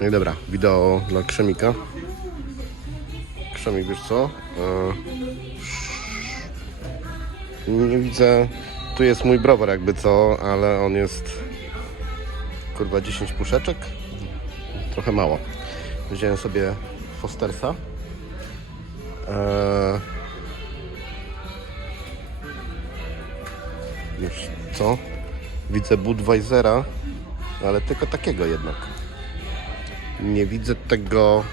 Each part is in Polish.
No i dobra, wideo dla Krzemika. Krzemik, wiesz co? E, Nie widzę... Tu jest mój browar jakby co, ale on jest... Kurwa 10 puszeczek? Trochę mało. Wziąłem sobie Fostersa. Eee... Wiesz co? Widzę Budweisera, ale tylko takiego jednak. Nie widzę tego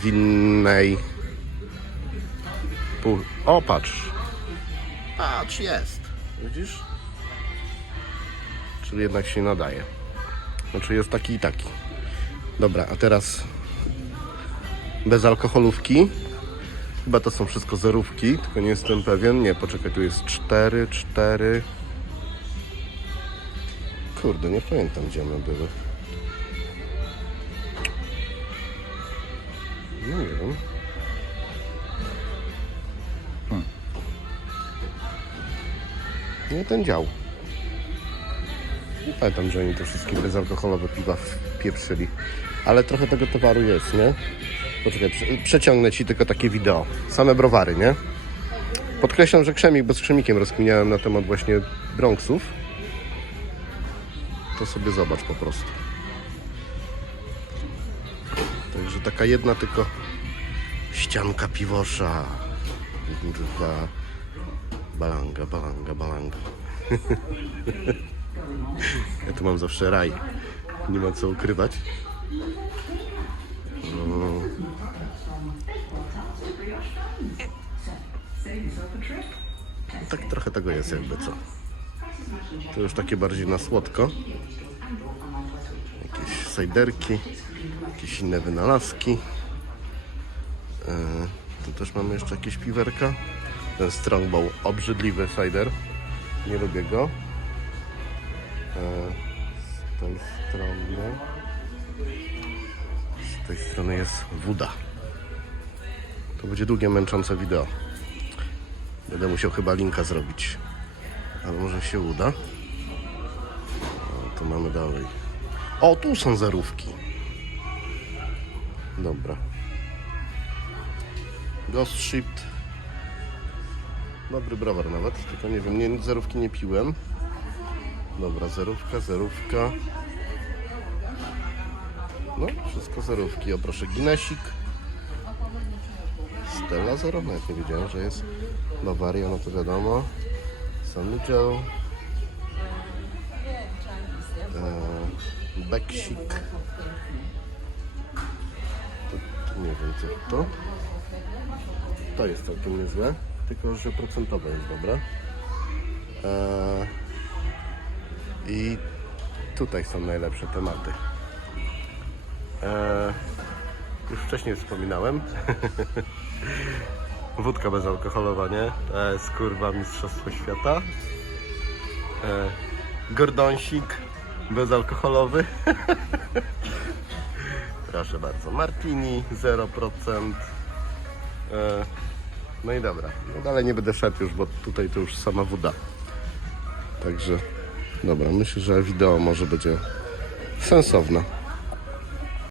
w innej... O, patrz. Patrz, jest. Widzisz? Czyli jednak się nadaje. Znaczy jest taki i taki. Dobra, a teraz bez alkoholówki. Chyba to są wszystko zerówki, tylko nie jestem pewien. Nie, poczekaj, tu jest 4, 4. Kurde, nie pamiętam gdzie one były. Nie ten dział. Nie pamiętam, że oni te wszystkie bezalkoholowe piwa wpieprzyli. Ale trochę tego towaru jest, nie? Poczekaj, prze- przeciągnę Ci tylko takie wideo. Same browary, nie? Podkreślam, że krzemik, bo z krzemikiem rozkminiałem na temat właśnie Bronxów. To sobie zobacz po prostu. Także taka jedna tylko ścianka piwosza. Kurwa. Balanga, balanga, balanga. ja tu mam zawsze raj. Nie ma co ukrywać. No. Tak trochę tego jest jakby co. To już takie bardziej na słodko. Jakieś sajderki, jakieś inne wynalazki. E, tu też mamy jeszcze jakieś piwerka. Ten Strongbow, obrzydliwy cider. Nie lubię go. E, z tej strony. Z tej strony jest woda. To będzie długie, męczące wideo. Będę musiał chyba linka zrobić. Ale może się uda. O, to mamy dalej. O, tu są zerówki. Dobra. Ghost Shipped. Dobry browar nawet, tylko nie wiem, nie, zerówki nie piłem. Dobra, zerówka, zerówka. No, wszystko zerówki. O, proszę, Guinnessik. Stella Zero, nawet nie wiedziałem, że jest Bawaria, no to wiadomo. Sunny Joe. Eee, Beksik. To, to nie wiem co to. To jest całkiem niezłe, tylko że procentowe jest dobra. Eee, I tutaj są najlepsze tematy. Eee, już wcześniej wspominałem. Wódka bezalkoholowa, nie? To jest kurwa mistrzostwo świata. E, Gordonsik bezalkoholowy. Proszę bardzo. Martini 0%. E, no i dobra. No dalej nie będę szedł już, bo tutaj to już sama woda. Także dobra, myślę, że wideo może będzie sensowne.